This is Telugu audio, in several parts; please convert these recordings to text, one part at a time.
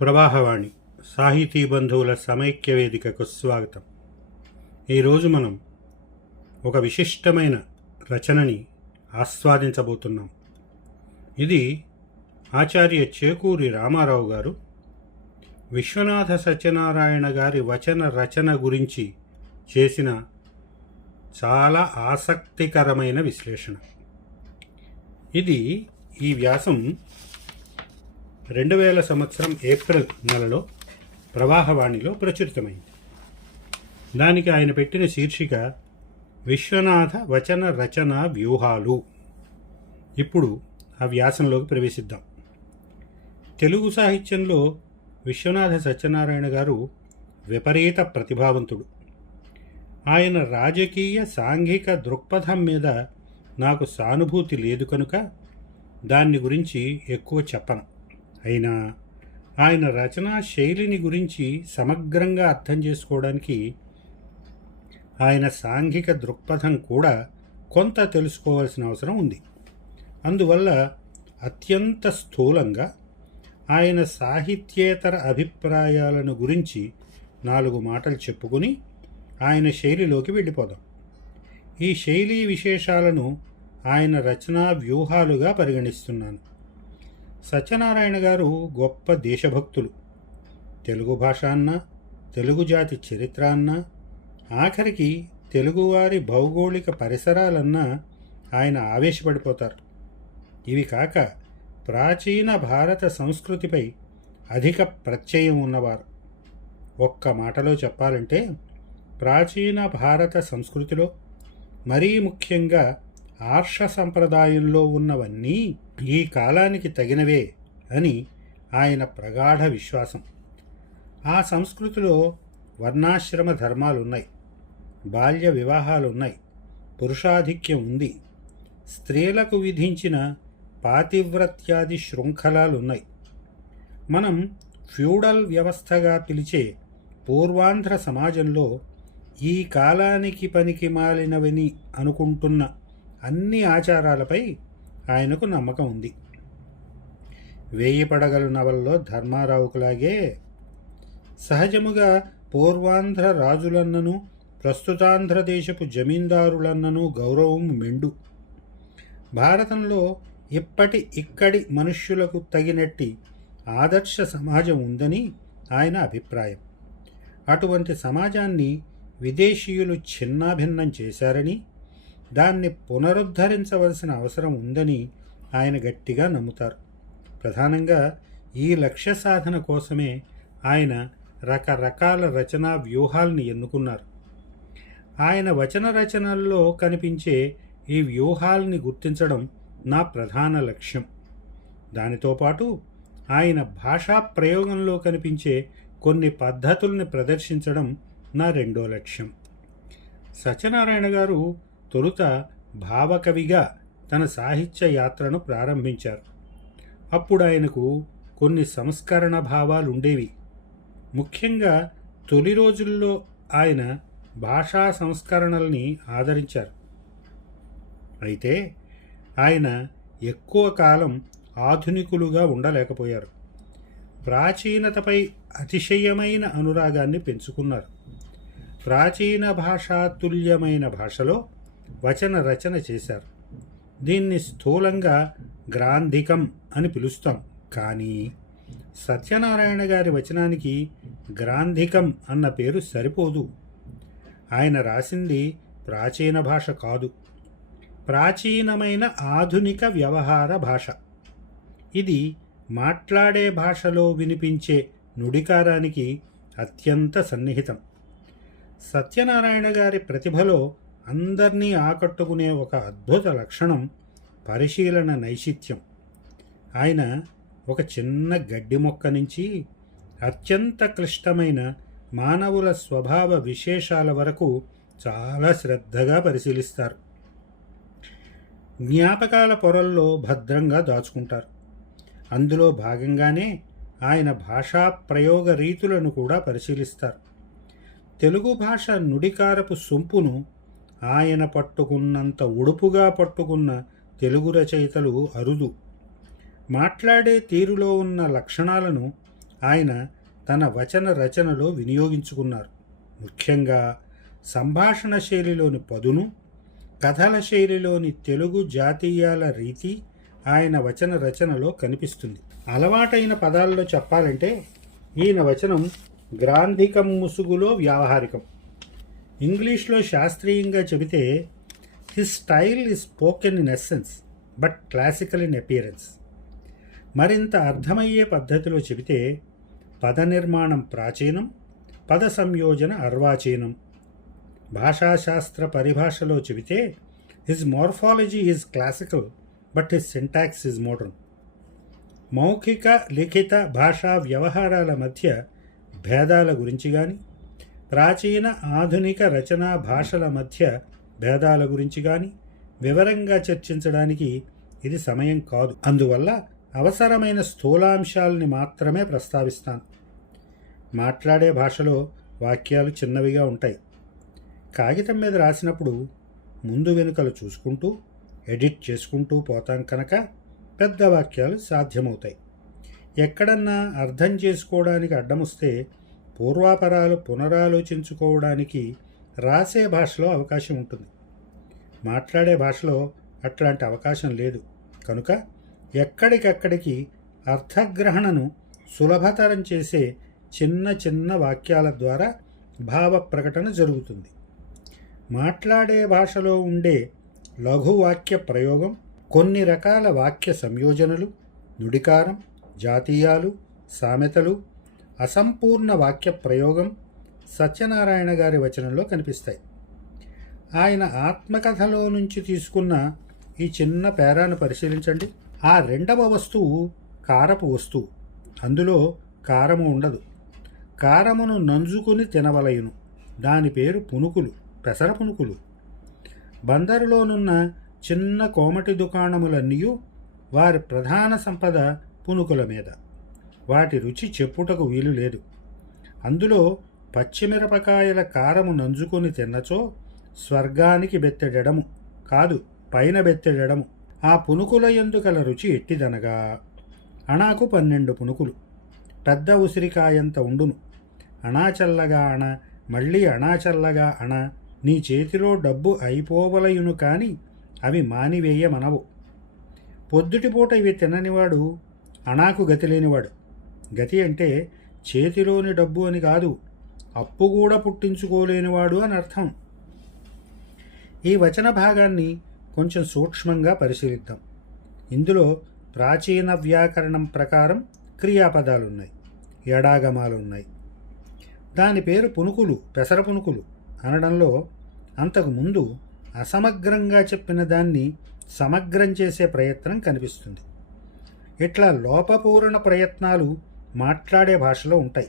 ప్రవాహవాణి సాహితీ బంధువుల సమైక్య వేదికకు స్వాగతం. ఈరోజు మనం ఒక విశిష్టమైన రచనని ఆస్వాదించబోతున్నాం. ఇది ఆచార్య చేకూరి రామారావు గారు విశ్వనాథ సత్యనారాయణ గారి వచన రచన గురించి చేసిన చాలా ఆసక్తికరమైన విశ్లేషణ. ఈ వ్యాసం 2000 సంవత్సరం ఏప్రిల్ నెలలో ప్రవాహవాణిలో ప్రచురితమైంది. దానికి ఆయన పెట్టిన శీర్షిక విశ్వనాథ వచన రచన వ్యూహాలు. ఇప్పుడు ఆ వ్యాసంలోకి ప్రవేశిద్దాం. తెలుగు సాహిత్యంలో విశ్వనాథ సత్యనారాయణ గారు విపరీత ప్రతిభావంతుడు. ఆయన రాజకీయ సాంఘిక దృక్పథం మీద నాకు సానుభూతి లేదు కనుక దాన్ని గురించి ఎక్కువ చెప్పను. అయినా ఆయన రచనా శైలిని గురించి సమగ్రంగా అర్థం చేసుకోవడానికి ఆయన సాంఘిక దృక్పథం కూడా కొంత తెలుసుకోవాల్సిన అవసరం ఉంది. అందువల్ల అత్యంత స్థూలంగా ఆయన సాహిత్యేతర అభిప్రాయాలను గురించి 4 మాటలు చెప్పుకుని ఆయన శైలిలోకి వెళ్ళిపోదాం. ఈ శైలీ విశేషాలను ఆయన రచనా వ్యూహాలుగా పరిగణిస్తున్నాను. సత్యనారాయణ గారు గొప్ప దేశభక్తులు. తెలుగు భాష అన్నా, తెలుగు జాతి చరిత్ర అన్నా, ఆఖరికి తెలుగువారి భౌగోళిక పరిసరాలన్నా ఆయన ఆవేశపడిపోతారు. ఇవి కాక ప్రాచీన భారత సంస్కృతిపై అధిక ప్రత్యయం ఉన్నవారు. ఒక్క మాటలో చెప్పాలంటే ప్రాచీన భారత సంస్కృతిలో మరీ ముఖ్యంగా ఆర్ష సంప్రదాయంలో ఉన్నవన్నీ ఈ కాలానికి తగినవే అని ఆయన ప్రగాఢ విశ్వాసం. ఆ సంస్కృతిలో వర్ణాశ్రమ ధర్మాలున్నాయి, బాల్య వివాహాలున్నాయి, పురుషాధిక్యం ఉంది, స్త్రీలకు విధించిన పాతివ్రత్యాది శృంఖలాలున్నాయి. మనం ఫ్యూడల్ వ్యవస్థగా పిలిచే పూర్వాంధ్ర సమాజంలో ఈ కాలానికి పనికి మాలినవని అనుకుంటున్న అన్ని ఆచారాలపై ఆయనకు నమ్మకం ఉంది. 1000 పడగలు నవల్లో ధర్మారావుకులాగే సహజముగా పూర్వాంధ్ర రాజులన్నను ప్రస్తుతాంధ్రదేశపు జమీందారులన్నను గౌరవం మెండు. భారతంలో ఇక్కడి మనుష్యులకు తగినట్టి ఆదర్శ సమాజం ఉందని ఆయన అభిప్రాయం. అటువంటి సమాజాన్ని విదేశీయులు చిన్నాభిన్నం చేశారని, దాన్ని పునరుద్ధరించవలసిన అవసరం ఉందని ఆయన గట్టిగా నమ్ముతారు. ప్రధానంగా ఈ లక్ష్య సాధన కోసమే ఆయన రకరకాల రచనా వ్యూహాల్ని ఎన్నుకున్నారు. ఆయన వచన రచనల్లో కనిపించే ఈ వ్యూహాల్ని గుర్తించడం నా ప్రధాన లక్ష్యం. దానితో పాటు ఆయన భాషా ప్రయోగంలో కనిపించే కొన్ని పద్ధతుల్ని ప్రదర్శించడం నా రెండో లక్ష్యం. సత్యనారాయణ గారు తొలుత భావకవిగా తన సాహిత్య యాత్రను ప్రారంభించారు. అప్పుడు ఆయనకు కొన్ని సంస్కరణ భావాలు ఉండేవి. ముఖ్యంగా తొలి రోజుల్లో ఆయన భాషా సంస్కరణల్ని ఆదరించారు. అయితే ఆయన ఎక్కువ కాలం ఆధునికులుగా ఉండలేకపోయారు. ప్రాచీనతపై అతిశయమైన అనురాగాన్ని పెంచుకున్నారు. ప్రాచీన భాషాతుల్యమైన భాషలో వచన రచన చేశారు. దీన్ని స్థూలంగా గ్రాంధికం అని పిలుస్తాం. కానీ సత్యనారాయణ గారి వచనానికి గ్రాంధికం అన్న పేరు సరిపోదు. ఆయన రాసింది ప్రాచీన భాష కాదు, ప్రాచీనమైన ఆధునిక వ్యవహార భాష. ఇది మాట్లాడే భాషలో వినిపించే నుడికారానికి అత్యంత సన్నిహితం. సత్యనారాయణ గారి ప్రతిభలో అందర్నీ ఆకట్టుకునే ఒక అద్భుత లక్షణం పరిశీలన నైశిత్యం. ఆయన ఒక చిన్న గడ్డి మొక్క నుంచి అత్యంత క్లిష్టమైన మానవుల స్వభావ విశేషాల వరకు చాలా శ్రద్ధగా పరిశీలిస్తారు. జ్ఞాపకాల పొరల్లో భద్రంగా దాచుకుంటారు. అందులో భాగంగానే ఆయన భాషా ప్రయోగ రీతులను కూడా పరిశీలిస్తారు. తెలుగు భాష నుడికారపు సొంపును ఆయన పట్టుకున్నంత ఉడుపుగా పట్టుకున్న తెలుగు రచయితలు అరుదు. మాట్లాడే తీరులో ఉన్న లక్షణాలను ఆయన తన వచన రచనలో వినియోగించుకున్నారు. ముఖ్యంగా సంభాషణ శైలిలోని పదును, కథల శైలిలోని తెలుగు జాతీయాల రీతి ఆయన వచన రచనలో కనిపిస్తుంది. అలవాటైన పదాల్లో చెప్పాలంటే ఈయన వచనం గ్రాంధికం ముసుగులో వ్యావహారికం. ఇంగ్లీష్లో శాస్త్రీయంగా చెబితే his style is spoken in essence but classical in appearance. మరింత అర్థమయ్యే పద్ధతిలో చెబితే పద నిర్మాణం ప్రాచీనం, పద సంయోజన అర్వాచీనం. భాషాశాస్త్ర పరిభాషలో చెబితే his morphology is classical but his syntax is modern. మౌఖిక లిఖిత భాషా వ్యవహారాల మధ్య భేదాల గురించి కానీ, ప్రాచీన ఆధునిక రచనా భాషల మధ్య భేదాల గురించి కానీ వివరంగా చర్చించడానికి ఇది సమయం కాదు. అందువల్ల అవసరమైన స్థూలాంశాలని మాత్రమే ప్రస్తావిస్తాను. మాట్లాడే భాషలో వాక్యాలు చిన్నవిగా ఉంటాయి. కాగితం మీద రాసినప్పుడు ముందు వెనుకలు చూసుకుంటూ ఎడిట్ చేసుకుంటూ పోతాం కనుక పెద్ద వాక్యాలు సాధ్యమవుతాయి. ఎక్కడన్నా అర్థం చేసుకోవడానికి అడ్డమొస్తే పూర్వాపరాలు పునరాలోచించుకోవడానికి రాసే భాషలో అవకాశం ఉంటుంది. మాట్లాడే భాషలో అట్లాంటి అవకాశం లేదు కనుక ఎక్కడికక్కడికి అర్థగ్రహణను సులభతరం చేసే చిన్న చిన్న వాక్యాల ద్వారా భావ ప్రకటన జరుగుతుంది. మాట్లాడే భాషలో ఉండే లఘువాక్య ప్రయోగం, కొన్ని రకాల వాక్య సంయోజనలు, నుడికారం, జాతీయాలు, సామెతలు, అసంపూర్ణ వాక్య ప్రయోగం సత్యనారాయణ గారి వచనంలో కనిపిస్తాయి. ఆయన ఆత్మకథలో నుంచి తీసుకున్న ఈ చిన్న పేరాను పరిశీలించండి. ఆ రెండవ వస్తువు కారపు వస్తువు. అందులో కారము ఉండదు. కారమును నంజుకుని తినవలయును. దాని పేరు పునుకులు, పెసర పునుకులు. బందరులోనున్న చిన్న కోమటి దుకాణములన్నీ వారి ప్రధాన సంపద పునుకుల మీద. వాటి రుచి చెప్పుటకు వీలు లేదు. అందులో పచ్చిమిరపకాయల కారము నంజుకొని తిన్నచో స్వర్గానికి బెత్తెడము కాదు, పైన బెత్తెడము. ఆ పునుకుల యందు గల రుచి ఎట్టిదనగా, అణాకు 12 పునుకులు, పెద్ద ఉసిరికాయంత ఉండును. అణాచల్లగా అణ, మళ్ళీ అణాచల్లగా అణ, నీ చేతిలో డబ్బు అయిపోవలయును కాని అవి మానివేయమనవు. పొద్దుటిపూట ఇవి తిననివాడు అణాకు గతి లేనివాడు. గతి అంటే చేతిలోని డబ్బు అని కాదు, అప్పు కూడా పుట్టించుకోలేనివాడు అని అర్థం. ఈ వచన భాగాన్ని కొంచెం సూక్ష్మంగా పరిశీలిద్దాం. ఇందులో ప్రాచీన వ్యాకరణం ప్రకారం క్రియాపదాలున్నాయి, ఎడాగమాలున్నాయి. దాని పేరు పునుకులు, పెసర పునుకులు అనడంలో అంతకుముందు అసమగ్రంగా చెప్పిన దాన్ని సమగ్రం చేసే ప్రయత్నం కనిపిస్తుంది. ఇట్లా లోపపూరణ ప్రయత్నాలు మాట్లాడే భాషలో ఉంటాయి.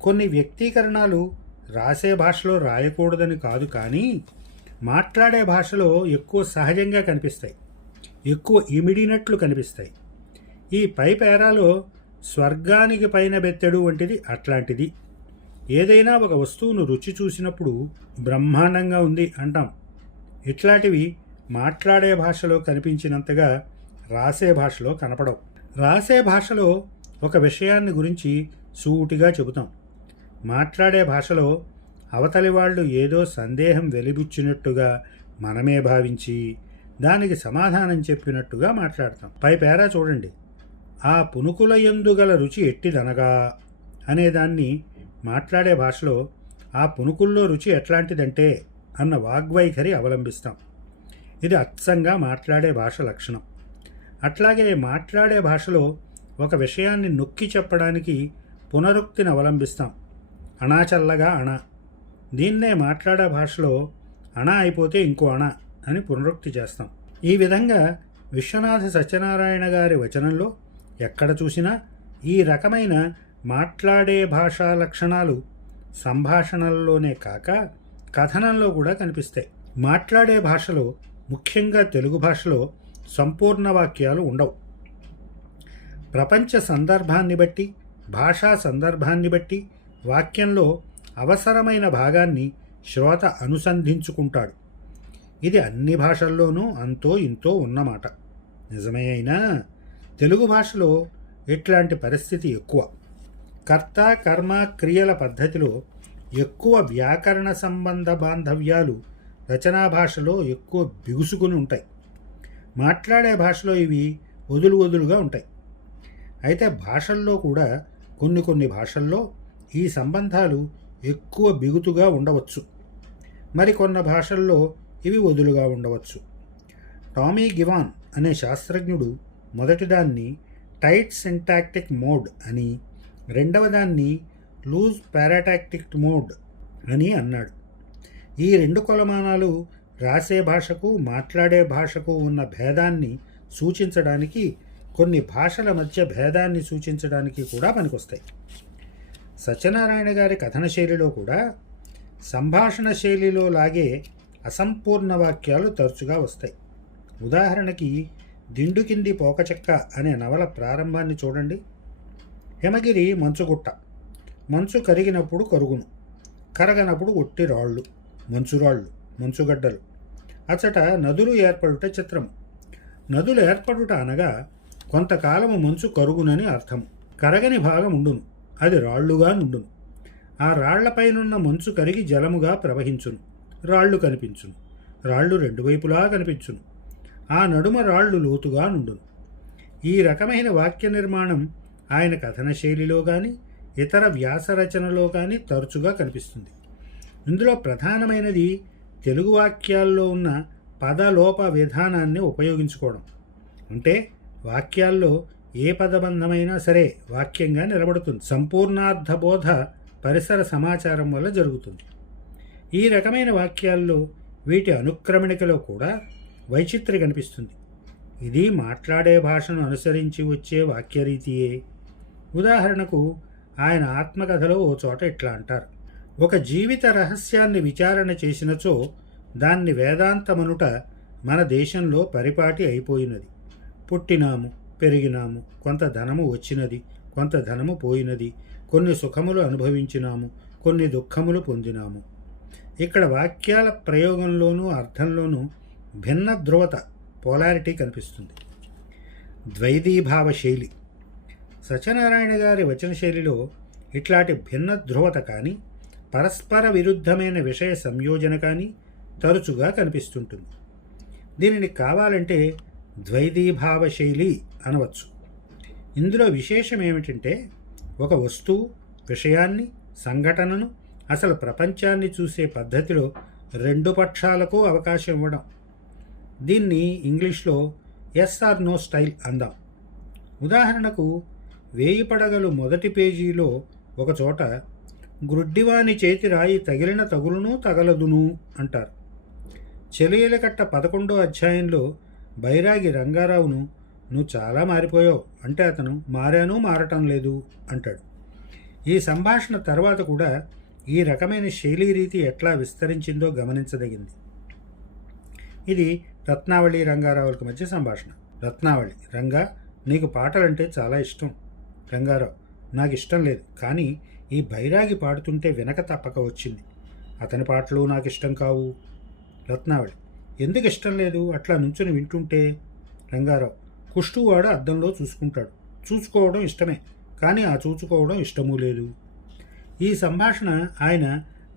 కొన్ని వ్యక్తీకరణాలు రాసే భాషలో రాయకూడదని కాదు, కానీ మాట్లాడే భాషలో ఎక్కువ సహజంగా కనిపిస్తాయి, ఎక్కువ ఇమిడినట్లు కనిపిస్తాయి. ఈ పై పేరాలో స్వర్గానికి పైన బెత్తెడు వంటిది అట్లాంటిది. ఏదైనా ఒక వస్తువును రుచి చూసినప్పుడు బ్రహ్మాండంగా ఉంది అంటాం. ఇట్లాంటివి మాట్లాడే భాషలో కనిపించినంతగా రాసే భాషలో కనపడవు. రాసే భాషలో ఒక విషయాన్ని గురించి సూటిగా చెబుతాం. మాట్లాడే భాషలో అవతలి వాళ్ళు ఏదో సందేహం వెలిబుచ్చినట్టుగా మనమే భావించి దానికి సమాధానం చెప్పినట్టుగా మాట్లాడతాం. పై పేరా చూడండి. ఆ పునుకుల యందు గల రుచి ఎట్టిదనగా అనేదాన్ని మాట్లాడే భాషలో ఆ పునుకుల్లో రుచి ఎట్లాంటిదంటే అన్న వాగ్వైఖరి అవలంబిస్తాం. ఇది అచ్చంగా మాట్లాడే భాష లక్షణం. అట్లాగే మాట్లాడే భాషలో ఒక విషయాన్ని నొక్కి చెప్పడానికి పునరుక్తిని అవలంబిస్తాం. అణాచల్లగా అణ. దీన్నే మాట్లాడే భాషలో అణ అయిపోతే ఇంకో అణ అని పునరుక్తి చేస్తాం. ఈ విధంగా విశ్వనాథ సత్యనారాయణ గారి వచనంలో ఎక్కడ చూసినా ఈ రకమైన మాట్లాడే భాషా లక్షణాలు సంభాషణల్లోనే కాక కథనంలో కూడా కనిపిస్తాయి. మాట్లాడే భాషలో, ముఖ్యంగా తెలుగు భాషలో సంపూర్ణ వాక్యాలు ఉండవు. ప్రపంచ సందర్భాన్ని బట్టి, భాషా సందర్భాన్ని బట్టి వాక్యంలో అవసరమైన భాగాన్ని శ్రోత అనుసంధించుకుంటాడు. ఇది అన్ని భాషల్లోనూ అంతో ఇంతో ఉన్నమాట. నిజమే అయినా తెలుగు భాషలో ఇట్లాంటి పరిస్థితి ఎక్కువ. కర్త కర్మ క్రియల పద్ధతిలో ఎక్కువ వ్యాకరణ సంబంధ బాంధవ్యాలు రచనా భాషలో ఎక్కువ బిగుసుకుని ఉంటాయి. మాట్లాడే భాషలో ఇవి వదులుగా ఉంటాయి. అయితే భాషల్లో కూడా కొన్ని భాషల్లో ఈ సంబంధాలు ఎక్కువ బిగుతుగా ఉండవచ్చు. మరికొన్న భాషల్లో ఇవి వదులుగా ఉండవచ్చు. టామీ గివాన్ అనే శాస్త్రజ్ఞుడు మొదటిదాన్ని టైట్ సింటాక్టిక్ మోడ్ అని, రెండవదాన్ని లూజ్ పారాటాక్టిక్ మోడ్ అని అన్నాడు. ఈ రెండు కొలమానాలు రాసే భాషకు మాట్లాడే భాషకు ఉన్న భేదాన్ని సూచించడానికి, కొన్ని భాషల మధ్య భేదాన్ని సూచించడానికి కూడా పనికొస్తాయి. సత్యనారాయణ గారి కథన శైలిలో కూడా సంభాషణ శైలిలో లాగే అసంపూర్ణ వాక్యాలు తరచుగా వస్తాయి. ఉదాహరణకి దిండు కింది పోకచెక్క అనే నవల ప్రారంభాన్ని చూడండి. హిమగిరి మంచుగుట్ట, మంచు కరిగినప్పుడు కరుగును, కరగనప్పుడు ఒట్టి రాళ్ళు, మంచురాళ్ళు, మంచుగడ్డలు, అచట నదులు ఏర్పడుట చిత్రము. నదులు ఏర్పడుట అనగా కొంతకాలము మంచు కరుగునని అర్థము. కరగని భాగం ఉండును, అది రాళ్లుగా నుండును. ఆ రాళ్లపైనున్న మంచు కరిగి జలముగా ప్రవహించును, రాళ్ళు కనిపించును, రాళ్ళు రెండు వైపులా కనిపించును, ఆ నడుమ రాళ్ళు లోతుగా నుండును. ఈ రకమైన వాక్య నిర్మాణం ఆయన కథన శైలిలో కానీ ఇతర వ్యాసరచనలో కానీ తరచుగా కనిపిస్తుంది. ఇందులో ప్రధానమైనది తెలుగు వాక్యాల్లో ఉన్న పదలోప విధానాన్ని ఉపయోగించుకోవడం. అంటే వాక్యాల్లో ఏ పదబంధమైనా సరే వాక్యంగా నిలబడుతుంది. సంపూర్ణార్థబోధ పరిసర సమాచారం వల్ల జరుగుతుంది. ఈ రకమైన వాక్యాల్లో వీటి అనుక్రమణికలో కూడా వైచిత్ర్యం కనిపిస్తుంది. ఇది మాట్లాడే భాషను అనుసరించి వచ్చే వాక్యరీతియే. ఉదాహరణకు ఆయన ఆత్మకథలో ఓ చోట ఇట్లా అంటారు: ఒక జీవిత రహస్యాన్ని విచారణ చేసినచో దాన్ని వేదాంతమనుట మన దేశంలో పరిపాటి అయిపోయినది. పుట్టినాము, పెరిగినాము, కొంత ధనము వచ్చినది, కొంత ధనము పోయినది, కొన్ని సుఖములు అనుభవించినాము, కొన్ని దుఃఖములు పొందినాము. ఇక్కడ వాక్యాల ప్రయోగంలోనూ అర్థంలోనూ భిన్న ధ్రువత, పోలారిటీ కనిపిస్తుంది. ద్వైతీభావ శైలి. సత్యనారాయణ గారి వచన శైలిలో ఇట్లాంటి భిన్న ధ్రువత కానీ పరస్పర విరుద్ధమైన విషయ సంయోజన కానీ తరచుగా కనిపిస్తుంటుంది. దీనిని కావాలంటే ద్వైతీభావ శైలి అనవచ్చు. ఇందులో విశేషం ఏమిటంటే ఒక వస్తువు, విషయాన్ని, సంఘటనను, అసలు ప్రపంచాన్ని చూసే పద్ధతిలో రెండు పక్షాలకు అవకాశం ఇవ్వడం. దీన్ని ఇంగ్లీష్లో ఎస్ ఆర్ నో స్టైల్ అందాం. ఉదాహరణకు 1000 పడగలు మొదటి పేజీలో ఒకచోట గ్రుడ్డివాని చేతి రాయి తగిలిన తగులును తగలదును అంటారు. చెలియలకట్ట 11వ అధ్యాయంలో బైరాగి రంగారావును నువ్వు చాలా మారిపోయావు అంటే అతను మారాను, మారటం లేదు అంటాడు. ఈ సంభాషణ తర్వాత కూడా ఈ రకమైన శైలీ రీతి ఎట్లా విస్తరించిందో గమనించదగింది. ఇది రత్నావళి రంగారావులకు మధ్య సంభాషణ. రత్నావళి: రంగా, నీకు పాటలంటే చాలా ఇష్టం. రంగారావు: నాకు ఇష్టం లేదు, కానీ ఈ బైరాగి పాడుతుంటే వినక తప్పక వచ్చింది. అతని పాటలు నాకు ఇష్టం కావు. రత్నావళి: ఎందుకు ఇష్టం లేదు? అట్లా నుంచుని వింటుంటే. రంగారావు: కుష్టువాడు అద్దంలో చూసుకుంటాడు, చూసుకోవడం ఇష్టమే, కానీ ఆ చూసుకోవడం ఇష్టమూ లేదు. ఈ సంభాషణ ఆయన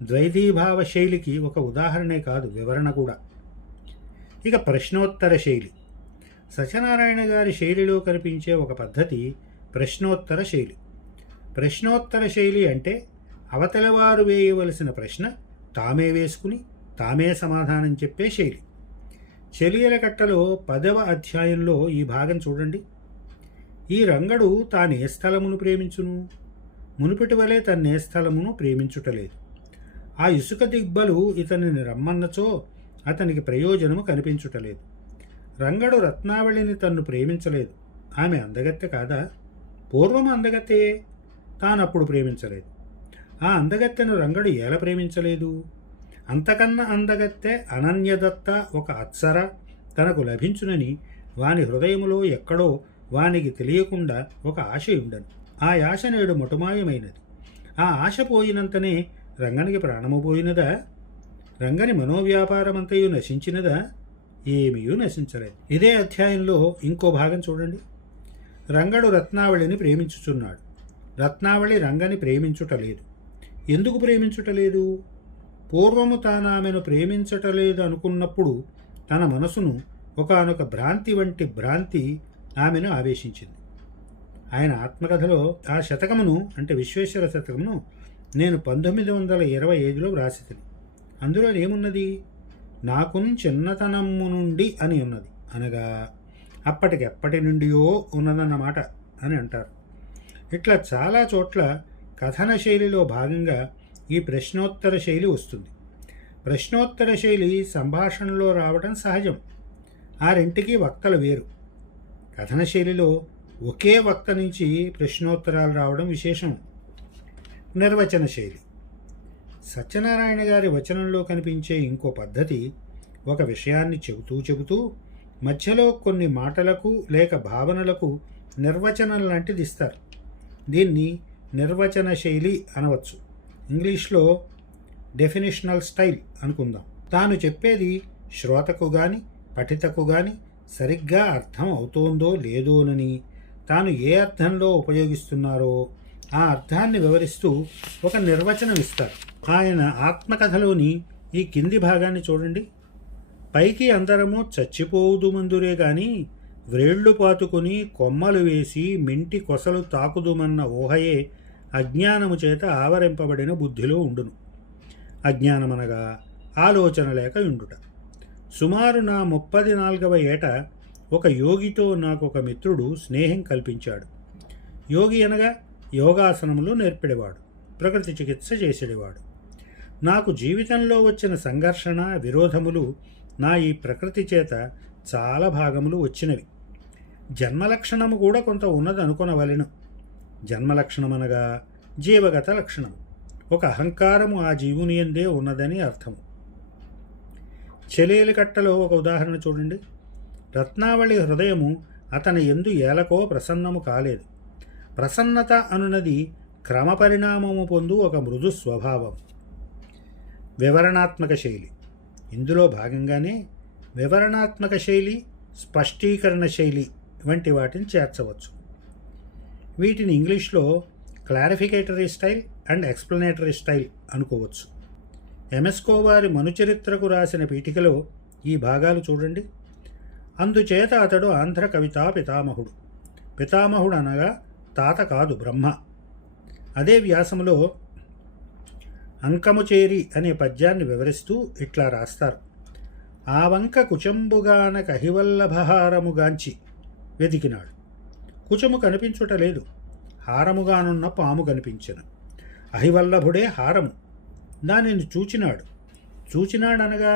ద్వైతీభావ శైలికి ఒక ఉదాహరణే కాదు, వివరణ కూడా. ఇక ప్రశ్నోత్తర శైలి. సత్యనారాయణ గారి శైలిలో కనిపించే ఒక పద్ధతి ప్రశ్నోత్తర శైలి. ప్రశ్నోత్తర శైలి అంటే అవతలవారు వేయవలసిన ప్రశ్న తామే వేసుకుని తామే సమాధానం చెప్పే శైలి. చెలియలకట్టలో 10వ అధ్యాయంలో ఈ భాగం చూడండి. ఈ రంగడు తానే స్థలమును ప్రేమించును, మునుపటి వలె తన్నే స్థలమును ప్రేమించుటలేదు. ఆ ఇసుక దిబ్బలు ఇతనిని రమ్మన్నచో అతనికి ప్రయోజనము కనిపించుటలేదు. రంగడు రత్నావళిని తన్ను ప్రేమించలేదు. ఆమె అందగత్తె కాదా? పూర్వం అందగత్తెయే, తానప్పుడు ప్రేమించలేదు. ఆ అందగత్తెను రంగడు ఎలా ప్రేమించలేదు? అంతకన్నా అందగత్తె అనన్యదత్త ఒక అప్సర తనకు లభించునని వాని హృదయములో ఎక్కడో వానికి తెలియకుండా ఒక ఆశ ఉండను. ఆ ఆశ నేడు మొటమాయమైనది. ఆ ఆశ పోయినంతనే రంగనికి ప్రాణము పోయినదా? రంగని మనోవ్యాపారమంతయు నశించినదా? ఏమీయూ నశించలేదు. ఇదే అధ్యాయంలో ఇంకో భాగం చూడండి. రంగడు రత్నావళిని ప్రేమించుచున్నాడు. రత్నావళి రంగని ప్రేమించుటలేదు. ఎందుకు ప్రేమించుటలేదు? పూర్వము తానామెను ప్రేమించటలేదు అనుకున్నప్పుడు తన మనసును ఒకానొక భ్రాంతి వంటి భ్రాంతి ఆమెను ఆవేశించింది. ఆయన ఆత్మకథలో ఆ శతకమును అంటే విశ్వేశ్వర శతకమును నేను 1925లో వ్రాసితిని. అందులో ఏమున్నది? నాకున్ చిన్నతనము నుండి అని ఉన్నది. అనగా అప్పటికెప్పటి నుండియో ఉన్నదన్నమాట అని అంటారు. ఇట్లా చాలా చోట్ల కథన శైలిలో భాగంగా ఈ ప్రశ్నోత్తర శైలి వస్తుంది. ప్రశ్నోత్తర శైలి సంభాషణలో రావడం సహజం. ఆ రెంటికి వక్తలు వేరు. కథన శైలిలో ఒకే వక్త నుంచి ప్రశ్నోత్తరాలు రావడం విశేషం. నిర్వచన శైలి. సత్యనారాయణ గారి వచనంలో కనిపించే ఇంకో పద్ధతి, ఒక విషయాన్ని చెబుతూ మధ్యలో కొన్ని మాటలకు లేక భావనలకు నిర్వచనం లాంటిది ఇస్తారు. దీన్ని నిర్వచన శైలి అనవచ్చు. ఇంగ్లీష్లో డెఫినిషనల్ స్టైల్ అనుకుందాం. తాను చెప్పేది శ్రోతకు గాని పఠితకు గాని సరిగ్గా అర్థం అవుతోందో లేదోనని, తాను ఏ అర్థంలో ఉపయోగిస్తున్నారో ఆ అర్థాన్ని వివరిస్తూ ఒక నిర్వచనం ఇస్తారు. ఆయన ఆత్మకథలోని ఈ కింది భాగాన్ని చూడండి. పైకి అందరము చచ్చిపోవుదు మందురే గాని వ్రేళ్లు పాతుకుని కొమ్మలు వేసి మింటి కొసలు తాకుదుమన్న ఊహయే అజ్ఞానము చేత ఆవరింపబడిన బుద్ధిలో ఉండును. అజ్ఞానమనగా ఆలోచన లేక ఉండుట. సుమారు నా 34వ ఏట ఒక యోగితో నాకు ఒక మిత్రుడు స్నేహం కల్పించాడు. యోగి అనగా యోగాసనములు నేర్పేవాడు, ప్రకృతి చికిత్స చేసేవాడు. నాకు జీవితంలో వచ్చిన సంఘర్షణ విరోధములు నా ఈ ప్రకృతి చేత చాలా భాగములు వచ్చినవి. జన్మలక్షణము కూడా కొంత ఉన్నది అనుకొనవలెను. జన్మలక్షణమనగా జీవగత లక్షణం. ఒక అహంకారము ఆ జీవుని యందే ఉన్నదని అర్థము. చెలేలి కట్టలో ఒక ఉదాహరణ చూడండి. రత్నావళి హృదయము అతని యందు ఏలకో ప్రసన్నము కాలేదు. ప్రసన్నత అనున్నది క్రమపరిణామము పొందు ఒక మృదు స్వభావం. వివరణాత్మక శైలి. ఇందులో భాగంగానే వివరణాత్మక శైలి, స్పష్టీకరణ శైలి వంటి వాటిని చేర్చవచ్చు. వీటిని ఇంగ్లీష్లో క్లారిఫికేటరీ స్టైల్ అండ్ ఎక్స్ప్లనేటరీ స్టైల్ అనుకోవచ్చు. ఎంఎస్కో వారి మనుచరిత్రకు రాసిన పీఠికలో ఈ భాగాలు చూడండి. అందుచేత అతడు ఆంధ్ర కవితా పితామహుడు. పితామహుడు అనగా తాత కాదు, బ్రహ్మ. అదే వ్యాసములో అంకము చేరి అనే పద్యాన్ని వివరిస్తూ ఇట్లా రాస్తారు. ఆ వంక కుచంబుగాన కహివల్లభహారముగాంచి వెదికినాడు. కుచము కనిపించుటలేదు, హారముగానున్న పాము కనిపించెను. అహివల్లభుడే హారము. దానిని చూచినాడు. చూచినాడనగా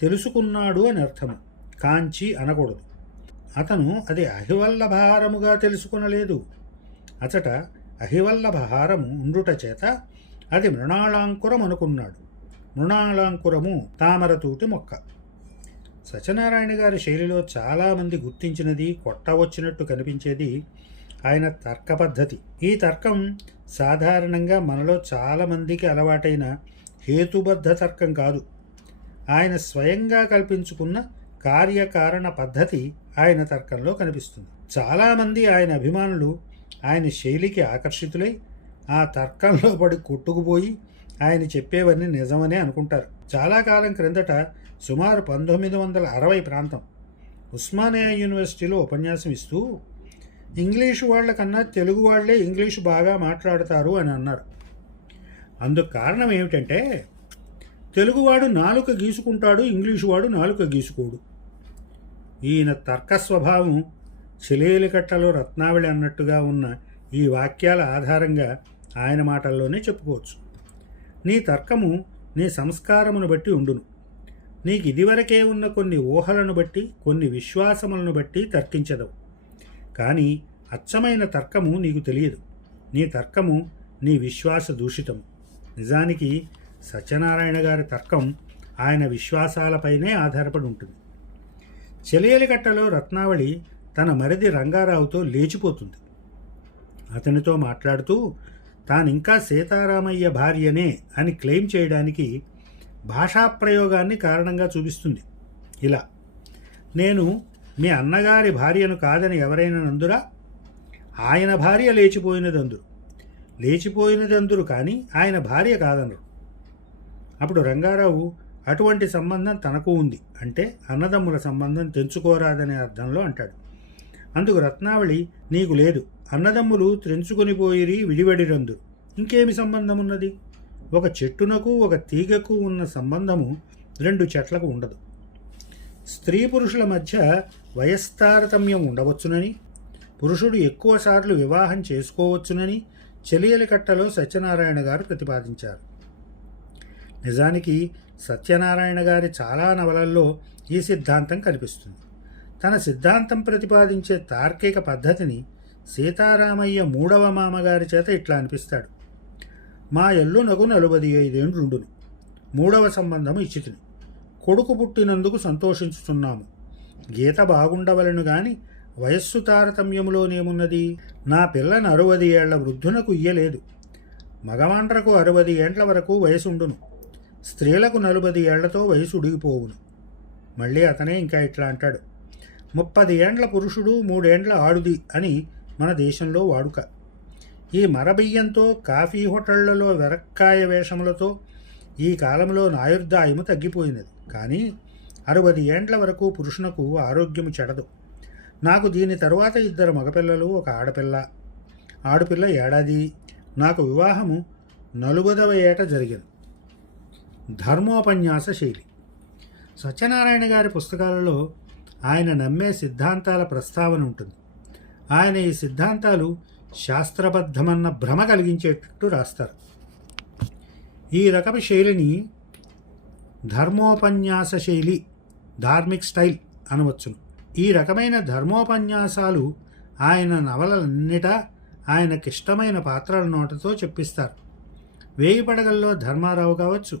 తెలుసుకున్నాడు అని అర్థము. కాంచి అనకూడదు. అతను అది అహివల్లభహారముగా తెలుసుకొనలేదు. అచట అహివల్లభహారము ఉండుట చేత అది మృణాళాంకురం అనుకున్నాడు. మృణాళాంకురము తామరతూటి మొక్క. సత్యనారాయణ గారి శైలిలో చాలామంది గుర్తించినది, కొట్టవచ్చినట్టు కనిపించేది ఆయన తర్క పద్ధతి. ఈ తర్కం సాధారణంగా మనలో చాలామందికి అలవాటైన హేతుబద్ధ తర్కం కాదు. ఆయన స్వయంగా కల్పించుకున్న కార్యకారణ పద్ధతి ఆయన తర్కంలో కనిపిస్తుంది. చాలామంది ఆయన అభిమానులు ఆయన శైలికి ఆకర్షితులై ఆ తర్కంలో పడి కొట్టుకుపోయి ఆయన చెప్పేవన్నీ నిజమనే అనుకుంటారు. చాలా కాలం క్రిందట, సుమారు 1960 ప్రాంతం, ఉస్మానియా యూనివర్సిటీలో ఉపన్యాసం ఇస్తూ ఇంగ్లీషు వాళ్ళకన్నా తెలుగు వాళ్లే ఇంగ్లీషు బాగా మాట్లాడతారు అని అన్నారు. అందుకు కారణం ఏమిటంటే, తెలుగువాడు నాలుక గీసుకుంటాడు, ఇంగ్లీషు వాడు నాలుక గీసుకోడు. ఈయన తర్క స్వభావం చిలేలికట్టలో రత్నావళి అన్నట్టుగా ఉన్న ఈ వాక్యాల ఆధారంగా ఆయన మాటల్లోనే చెప్పుకోవచ్చు. నీ తర్కము నీ సంస్కారమును బట్టి ఉండును. నీకు ఇదివరకే ఉన్న కొన్ని ఊహలను బట్టి, కొన్ని విశ్వాసములను బట్టి తర్కించదవు. కానీ అచ్చమైన తర్కము నీకు తెలియదు. నీ తర్కము నీ విశ్వాస దూషితము. నిజానికి సత్యనారాయణ గారి తర్కం ఆయన విశ్వాసాలపైనే ఆధారపడి ఉంటుంది. చెలియలికట్టలో రత్నావళి తన మరిది రంగారావుతో లేచిపోతుంది. అతనితో మాట్లాడుతూ తానింకా సీతారామయ్య భార్యనే అని క్లెయిమ్ చేయడానికి భాషాప్రయోగాన్ని కారణంగా చూపిస్తుంది. ఇలా, నేను మీ అన్నగారి భార్యను కాదని ఎవరైనా నందురా? ఆయన భార్య లేచిపోయినదందురు. లేచిపోయినదందురు కానీ ఆయన భార్య కాదనరు. అప్పుడు రంగారావు అటువంటి సంబంధం తనకు ఉంది అంటే అన్నదమ్ముల సంబంధం తెంచుకోరాదనే అర్థంలో అంటాడు. అందుకు రత్నావళి, నీకు లేదు, అన్నదమ్ములు త్రెంచుకొని పోయిరి విడివడిరందు, ఇంకేమి సంబంధం ఉన్నది? ఒక చెట్టునకు ఒక తీగకు ఉన్న సంబంధము రెండు చెట్లకు ఉండదు. స్త్రీ పురుషుల మధ్య వయస్తారతమ్యం ఉండవచ్చునని, పురుషుడు ఎక్కువసార్లు వివాహం చేసుకోవచ్చునని చెలియలికట్టలో సత్యనారాయణ గారు ప్రతిపాదించారు. నిజానికి సత్యనారాయణ గారి చాలా నవలల్లో ఈ సిద్ధాంతం కనిపిస్తుంది. తన సిద్ధాంతం ప్రతిపాదించే తార్కిక పద్ధతిని సీతారామయ్య మూడవ మామగారి చేత ఇట్లా అనిపిస్తాడు. మా ఎల్లునకు 45 ఏండ్లుండును, మూడవ సంబంధము ఇచ్చితిని, కొడుకు పుట్టినందుకు సంతోషించుతున్నాము. గీత బాగుండవలను గాని వయస్సు తారతమ్యములోనేమున్నది? నా పిల్లను 60 ఏళ్ల వృద్ధునకు ఇయ్యలేదు. మగవాండ్రకు 60 ఏండ్ల వరకు వయసుండును, స్త్రీలకు 40 ఏళ్లతో వయసు ఉడిగిపోవును. మళ్ళీ అతనే ఇంకా ఇట్లా అంటాడు, 30 ఏండ్ల పురుషుడు 3 ఏండ్ల ఆడుది అని మన దేశంలో వాడుక. ఈ మరబియ్యంతో కాఫీ హోటళ్లలో వెరక్కాయ వేషములతో ఈ కాలంలో నాయుర్దాయము తగ్గిపోయినది. కానీ 60 ఏండ్ల వరకు పురుషునకు ఆరోగ్యము చెడదు. నాకు దీని తరువాత 2 మగపిల్లలు, 1 ఆడపిల్ల. ఆడపిల్ల ఏడాది. నాకు వివాహము 40వ ఏట జరిగింది. ధర్మోపన్యాస శైలి. సత్యనారాయణ గారి పుస్తకాలలో ఆయన నమ్మే సిద్ధాంతాల ప్రస్తావన ఉంటుంది. ఆయన ఈ సిద్ధాంతాలు శాస్త్రబద్ధమన్న భ్రమ కలిగించేటట్టు రాస్తారు. ఈ రకపు శైలిని ధర్మోపన్యాస శైలి, ధార్మిక్ స్టైల్ అనవచ్చును. ఈ రకమైన ధర్మోపన్యాసాలు ఆయన నవలలన్నిటా ఆయనకిష్టమైన పాత్రల నోటతో చెప్పిస్తారు. 1000 పడగల్లో ధర్మారావు కావచ్చు,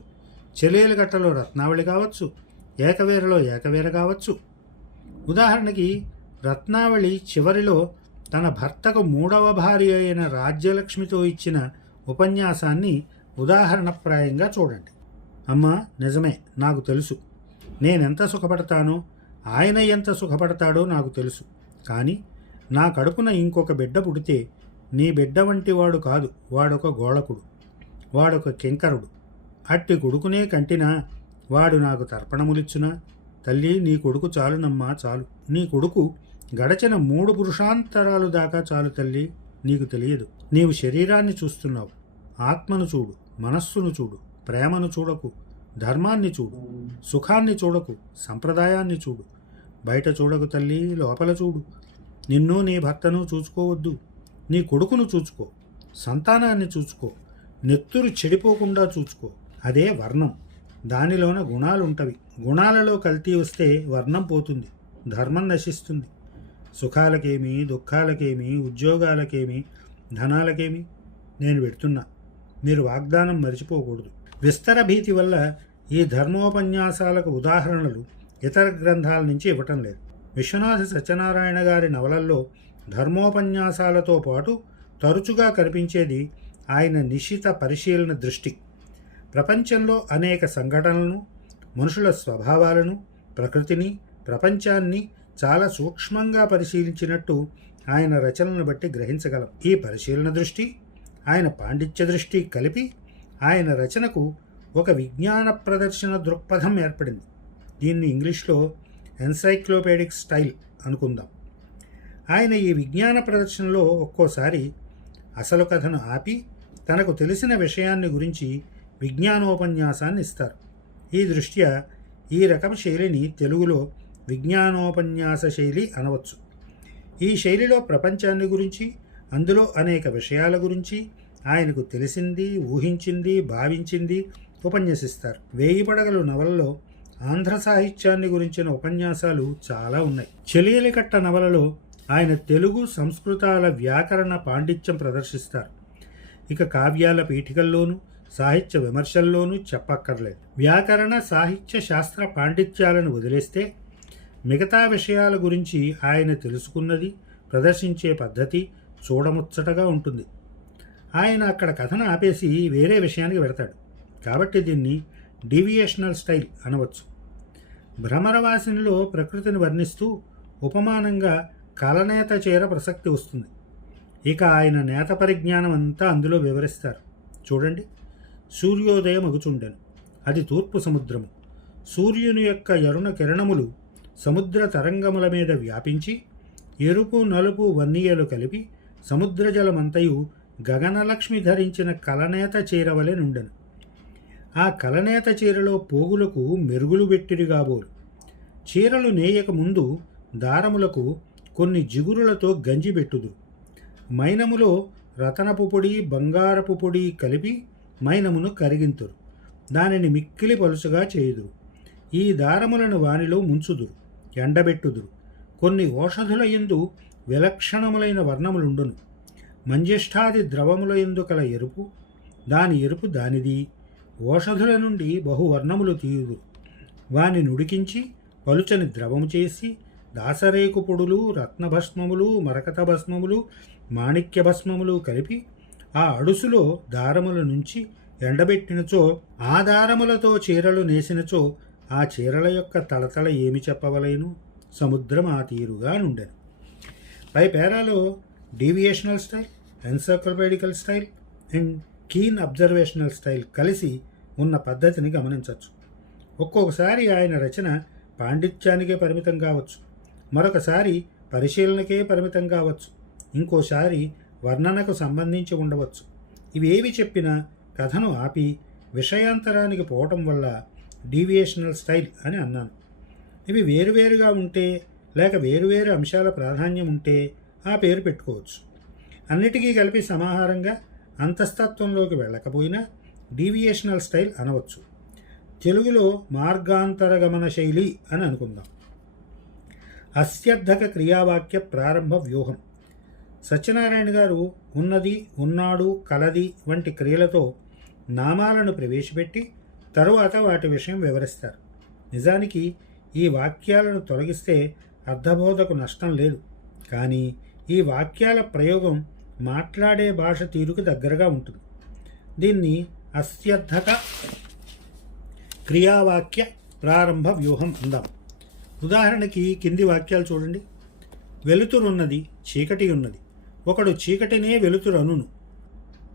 చెలియలగట్టలో రత్నావళి కావచ్చు, ఏకవీరలో ఏకవీర కావచ్చు. ఉదాహరణకి రత్నావళి చివరిలో తన భర్తకు 3వ భార్య అయిన రాజ్యలక్ష్మితో ఇచ్చిన ఉపన్యాసాన్ని ఉదాహరణప్రాయంగా చూడండి. అమ్మా, నిజమే, నాకు తెలుసు. నేనెంత సుఖపడతానో ఆయన ఎంత సుఖపడతాడో నాకు తెలుసు. కానీ నా కడుపున ఇంకొక బిడ్డ పుడితే నీ బిడ్డ వంటి వాడు కాదు, వాడొక గోళకుడు, వాడొక కింకరుడు. అట్టి కొడుకునే కంటినా వాడు నాకు తర్పణములిచ్చునా? తల్లి, నీ కొడుకు చాలునమ్మా, చాలు. నీ కొడుకు గడచిన 3 పురుషాంతరాలు దాకా చాలు తల్లి. నీకు తెలియదు. నీవు శరీరాన్ని చూస్తున్నావు, ఆత్మను చూడు, మనస్సును చూడు, ప్రేమను చూడకు, ధర్మాన్ని చూడు, సుఖాన్ని చూడకు, సంప్రదాయాన్ని చూడు. బయట చూడకు తల్లి, లోపల చూడు. నిన్ను నీ భర్తను చూసుకోవద్దు, నీ కొడుకును చూసుకో, సంతానాన్ని చూసుకో, నెత్తురు చెడిపోకుండా చూసుకో. అదే వర్ణం. దానిలోన గుణాలుంటవి. గుణాలలో కల్తీ వస్తే వర్ణం పోతుంది, ధర్మం నశిస్తుంది. సుఖాలకేమి, దుఃఖాలకేమి, ఉద్యోగాలకేమి, ధనాలకేమి నేను పెడుతున్నా. మీరు వాగ్దానం మరిచిపోకూడదు. విస్తర భీతి వల్ల ఈ ధర్మోపన్యాసాలకు ఉదాహరణలు ఇతర గ్రంథాల నుంచి ఇవ్వటం లేదు. విశ్వనాథ సత్యనారాయణ గారి నవలల్లో ధర్మోపన్యాసాలతో పాటు తరచుగా కనిపించేది ఆయన నిశిత పరిశీలన దృష్టి. ప్రపంచంలో అనేక సంఘటనలను, మనుషుల స్వభావాలను, ప్రకృతిని, ప్రపంచాన్ని చాలా సూక్ష్మంగా పరిశీలించినట్టు ఆయన రచనలను బట్టి గ్రహించగలం. ఈ పరిశీలన దృష్టి, ఆయన పాండిత్య దృష్టి కలిపి ఆయన రచనకు ఒక విజ్ఞాన ప్రదర్శన దృక్పథం ఏర్పడింది. దీన్ని ఇంగ్లీష్లో ఎన్సైక్లోపీడిక్ స్టైల్ అనుకుందాం. ఆయన ఈ విజ్ఞాన ప్రదర్శనలో ఒక్కోసారి అసలు కథను ఆపి తనకు తెలిసిన విషయాన్ని గురించి విజ్ఞానోపన్యాసాన్ని ఇస్తారు. ఈ దృష్ట్యా ఈ రకం శైలిని తెలుగులో విజ్ఞానోపన్యాస శైలి అనవచ్చు. ఈ శైలిలో ప్రపంచాన్ని గురించి, అందులో అనేక విషయాల గురించి ఆయనకు తెలిసింది, ఊహించింది, భావించింది ఉపన్యసిస్తారు. 1000 పడగలు నవలలో ఆంధ్ర సాహిత్యాన్ని గురించిన ఉపన్యాసాలు చాలా ఉన్నాయి. చెలియలికట్ట నవలలో ఆయన తెలుగు సంస్కృతాల వ్యాకరణ పాండిత్యం ప్రదర్శిస్తారు. ఇక కావ్యాల పీఠికల్లోనూ సాహిత్య విమర్శల్లోనూ చెప్పక్కర్లేదు. వ్యాకరణ, సాహిత్య, శాస్త్ర పాండిత్యాలను వదిలేస్తే మిగతా విషయాల గురించి ఆయన తెలుసుకున్నది, ప్రదర్శించే పద్ధతి చూడముచ్చటగా ఉంటుంది. ఆయన అక్కడ కథను ఆపేసి వేరే విషయానికి వెడతాడు. కాబట్టి దీన్ని డీవియేషనల్ స్టైల్ అనవచ్చు. భ్రమరవాసినిలో ప్రకృతిని వర్ణిస్తూ ఉపమానంగా కలనేత చేర ప్రసక్తి వస్తుంది. ఇక ఆయన నేత పరిజ్ఞానం అంతా అందులో వివరిస్తారు. చూడండి. సూర్యోదయం అగుచుండెను. అది తూర్పు సముద్రము. సూర్యుని యొక్క ఎరుణ కిరణములు సముద్ర తరంగముల మీద వ్యాపించి ఎరుపు నలుపు వన్నీయలు కలిపి సముద్ర జలమంతయు గగనలక్ష్మి ధరించిన కలనేత చీరవలె నుండెను. ఆ కలనేత చీరలో పోగులకు మెరుగులు పెట్టిరిగాబోలు. చీరలు నేయక ముందు దారములకు కొన్ని జిగురులతో గంజి పెట్టుదురు. మైనములో రతనపు పొడి బంగారపు పొడి కలిపి మైనమును కరిగింతురు. దానిని మిక్కిలి పలుసుగా చేయుదురు. ఈ దారములను వానిలో ముంచుదురు, ఎండబెట్టుదురు. కొన్ని ఓషధుల యందు విలక్షణములైన వర్ణములుండును. మంజిష్ఠాది ద్రవముల యందు కల ఎరుపు దాని ఎరుపు దానిది. ఓషధుల నుండి బహువర్ణములు తీయుదురు. వాని నుడికించి పలుచని ద్రవము చేసి దాసరేకు పొడులు రత్నభస్మములు మరకత భస్మములు మాణిక్య భస్మములు కలిపి ఆ అడుసులో దారముల నుంచి ఎండబెట్టినచో ఆ దారములతో చీరలు నేసినచో ఆ చీరల యొక్క తళతళ ఏమి చెప్పవలేను. సముద్రం ఆ తీరుగా నుండెను. పై పేరాలో deviational style, encyclopaedical style and keen observational style కలిసి ఉన్న పద్ధతిని గమనించవచ్చు. ఒక్కొక్కసారి ఆయన రచన పాండిత్యానికే పరిమితం కావచ్చు, మరొకసారి పరిశీలనకే పరిమితం కావచ్చు, ఇంకోసారి వర్ణనకు సంబంధించి ఉండవచ్చు. ఇవేవి చెప్పినా కథను ఆపి విషయాంతరానికి పోవటం వల్ల డీవియేషనల్ స్టైల్ అని అన్నాను. ఇవి వేరువేరుగా ఉంటే లేక వేరువేరు అంశాల ప్రాధాన్యం ఉంటే ఆ పేరు పెట్టుకోవచ్చు. అన్నిటికీ కలిపి సమాహారంగా అంతస్తత్వంలోకి వెళ్ళకపోయినా డీవియేషనల్ స్టైల్ అనవచ్చు. తెలుగులో మార్గాంతరగమన శైలి అని అనుకుందాం. అస్యర్థక క్రియావాక్య ప్రారంభ వ్యూహం. సత్యనారాయణ గారు ఉన్నది, ఉన్నాడు, కలది వంటి క్రియలతో నామాలను ప్రవేశపెట్టి తరువాత వాటి విషయం వివరిస్తారు. నిజానికి ఈ వాక్యాలను తొలగిస్తే అర్థబోధకు నష్టం లేదు. కానీ ఈ వాక్యాల ప్రయోగం మాట్లాడే భాష తీరుకు దగ్గరగా ఉంటుంది. దీన్ని అస్యర్థక క్రియావాక్య ప్రారంభ వ్యూహం అందాం. ఉదాహరణకి కింది వాక్యాలు చూడండి. వెలుతురున్నది, చీకటి ఉన్నది. ఒకడు చీకటినే వెలుతురనును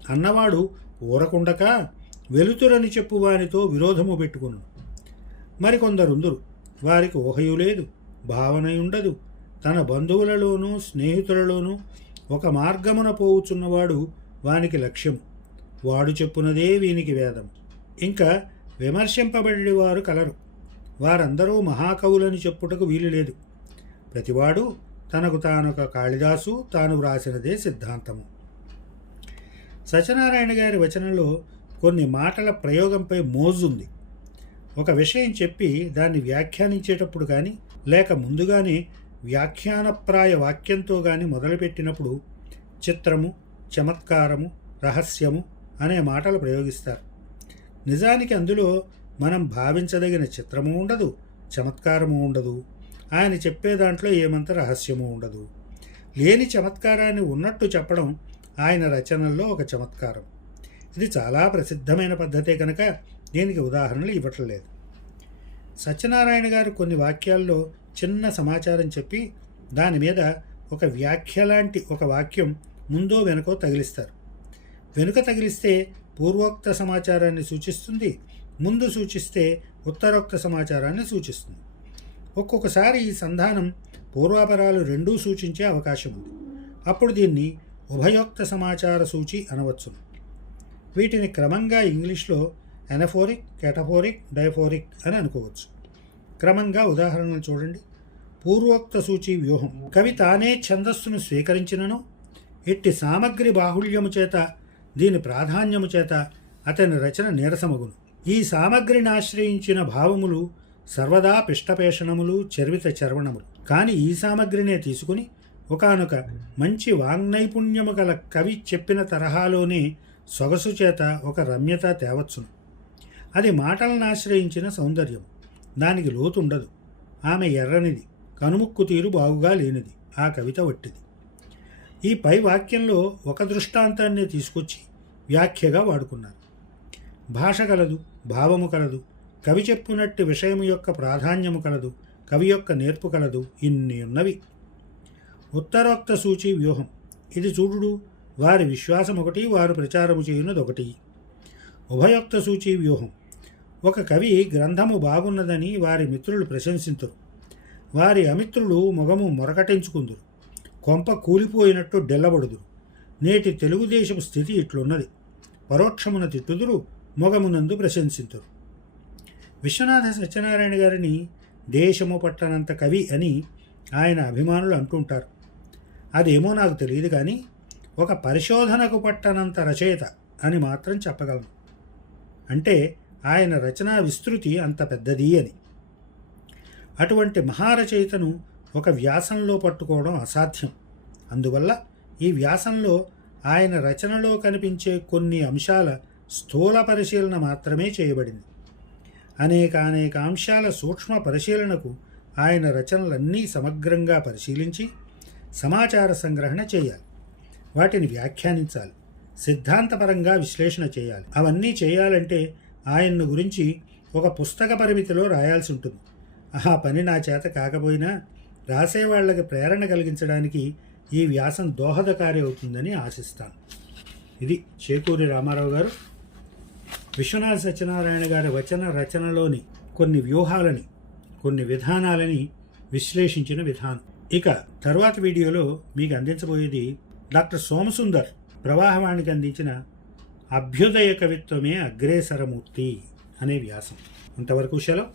అన్నవాడు ఊరకుండక వెలుతురని చెప్పు వానితో విరోధము పెట్టుకును. మరికొందరుందురు, వారికి ఊహయు లేదు, భావన ఉండదు. తన బంధువులలోనూ స్నేహితులలోనూ ఒక మార్గమున పోవుచున్నవాడు వానికి లక్ష్యము. వాడు చెప్పునదే వీనికి వేదం. ఇంకా విమర్శింపబడి వారు కలరు. వారందరూ మహాకవులని చెప్పుటకు వీలు లేదు. ప్రతివాడు తనకు తానొక కాళిదాసు, తాను వ్రాసినదే సిద్ధాంతము. సత్యనారాయణ గారి వచనంలో కొన్ని మాటల ప్రయోగంపై మోజుంది. ఒక విషయం చెప్పి దాన్ని వ్యాఖ్యానించేటప్పుడు కానీ లేక ముందుగానే వ్యాఖ్యానప్రాయ వాక్యంతో కానీ మొదలుపెట్టినప్పుడు చిత్రము, చమత్కారము, రహస్యము అనే మాటలు ప్రయోగిస్తారు. నిజానికి అందులో మనం భావించదగిన చిత్రము ఉండదు, చమత్కారము ఉండదు. ఆయన చెప్పే దాంట్లో ఏమంత రహస్యము ఉండదు. లేని చమత్కారాన్ని ఉన్నట్టు చెప్పడం ఆయన రచనల్లో ఒక చమత్కారం. ఇది చాలా ప్రసిద్ధమైన పద్ధతే కనుక దీనికి ఉదాహరణలు ఇవ్వట్లేదు. సత్యనారాయణ గారు కొన్ని వాక్యాల్లో చిన్న సమాచారం చెప్పి దాని మీద ఒక వ్యాఖ్య లాంటి ఒక వాక్యం ముందో వెనుకో తగిలిస్తారు. వెనుక తగిలిస్తే పూర్వోక్త సమాచారాన్ని సూచిస్తుంది, ముందు సూచిస్తే ఉత్తరోక్త సమాచారాన్ని సూచిస్తుంది. ఒక్కొక్కసారి ఈ సంధానం పూర్వాపరాలు రెండూ సూచించే అవకాశం ఉంది. అప్పుడు దీన్ని ఉభయోక్త సమాచార సూచి అనవచ్చు. వీటిని క్రమంగా ఇంగ్లీష్లో ఎనఫోరిక్, కెటఫోరిక్, డైఫోరిక్ అని అనుకోవచ్చు. క్రమంగా ఉదాహరణలు చూడండి. పూర్వోక్త సూచి వ్యూహం. కవి తానే ఛందస్సును స్వీకరించినను ఇట్టి సామగ్రి బాహుళ్యము చేత, దీని ప్రాధాన్యము చేత అతని రచన నీరసమగును. ఈ సామగ్రిని ఆశ్రయించిన భావములు సర్వదా పిష్టపేషణములు, చర్విత చర్వణములు. కానీ ఈ సామగ్రినే తీసుకుని ఒకానొక మంచి వాంగ్నైపుణ్యము గల కవి చెప్పిన తరహాలోనే సొగసు చేత ఒక రమ్యత తేవచ్చును. అది మాటలను ఆశ్రయించిన సౌందర్యం. దానికి లోతుండదు. ఆమె ఎర్రనిది, కనుముక్కు తీరు బాగుగా లేనిది. ఆ కవిత వట్టిది. ఈ పై వాక్యంలో ఒక దృష్టాంతాన్ని తీసుకొచ్చి వ్యాఖ్యగా వాడుకున్నారు. భాష కలదు, భావము కలదు, కవి చెప్పునట్టి విషయము యొక్క ప్రాధాన్యము కలదు, కవి యొక్క నేర్పు కలదు. ఇన్ని ఉన్నవి. ఉత్తరోక్త సూచి వ్యూహం. ఇది చూడుడు, వారి విశ్వాసం ఒకటి, వారు ప్రచారము చేయున్నదొకటి. ఉభయోక్త సూచి వ్యూహం. ఒక కవి గ్రంథము బాగున్నదని వారి మిత్రులు ప్రశంసింతురు, వారి అమిత్రులు మొగము మొరకటించుకుందురు, కొంప కూలిపోయినట్టు డెల్లబడుదురు. నేటి తెలుగుదేశపు స్థితి ఇట్లున్నది. పరోక్షమున తిట్టుదురు, మొగమునందు ప్రశంసింతురు. విశ్వనాథ సత్యనారాయణ గారిని దేశము పట్టనంత కవి అని ఆయన అభిమానులు అంటుంటారు. అదేమో నాకు తెలియదు, కానీ ఒక పరిశోధనకు పట్టనంత రచయిత అని మాత్రం చెప్పగలను. అంటే ఆయన రచనా విస్తృతి అంత పెద్దది అని. అటువంటి మహారచయితను ఒక వ్యాసంలో పట్టుకోవడం అసాధ్యం. అందువల్ల ఈ వ్యాసంలో ఆయన రచనలో కనిపించే కొన్ని అంశాల స్థూల పరిశీలన మాత్రమే చేయబడింది. అనేక అంశాల సూక్ష్మ పరిశీలనకు ఆయన రచనలన్నీ సమగ్రంగా పరిశీలించి సమాచార సంగ్రహణ చేయాలి, వాటిని వ్యాఖ్యానించాలి, సిద్ధాంతపరంగా విశ్లేషణ చేయాలి. అవన్నీ చేయాలంటే ఆయన్ను గురించి ఒక పుస్తక పరిమితిలో రాయాల్సి ఉంటుంది. ఆ పని నా చేత కాకపోయినా రాసేవాళ్లకి ప్రేరణ కలిగించడానికి ఈ వ్యాసం దోహదకారి అవుతుందని ఆశిస్తాను. ఇది చేకూరి రామారావు గారు విశ్వనాథ సత్యనారాయణ గారి వచన రచనలోని కొన్ని వ్యూహాలని, కొన్ని విధానాలని విశ్లేషించిన విధానం. ఇక తర్వాత వీడియోలో మీకు అందించబోయేది డాక్టర్ సోమసుందర్ ప్రవాహవాణికి అందించిన అభ్యుదయ కవిత్వమే అగ్రేసరమూర్తి అనే వ్యాసం. అంతవరకు సెలవు.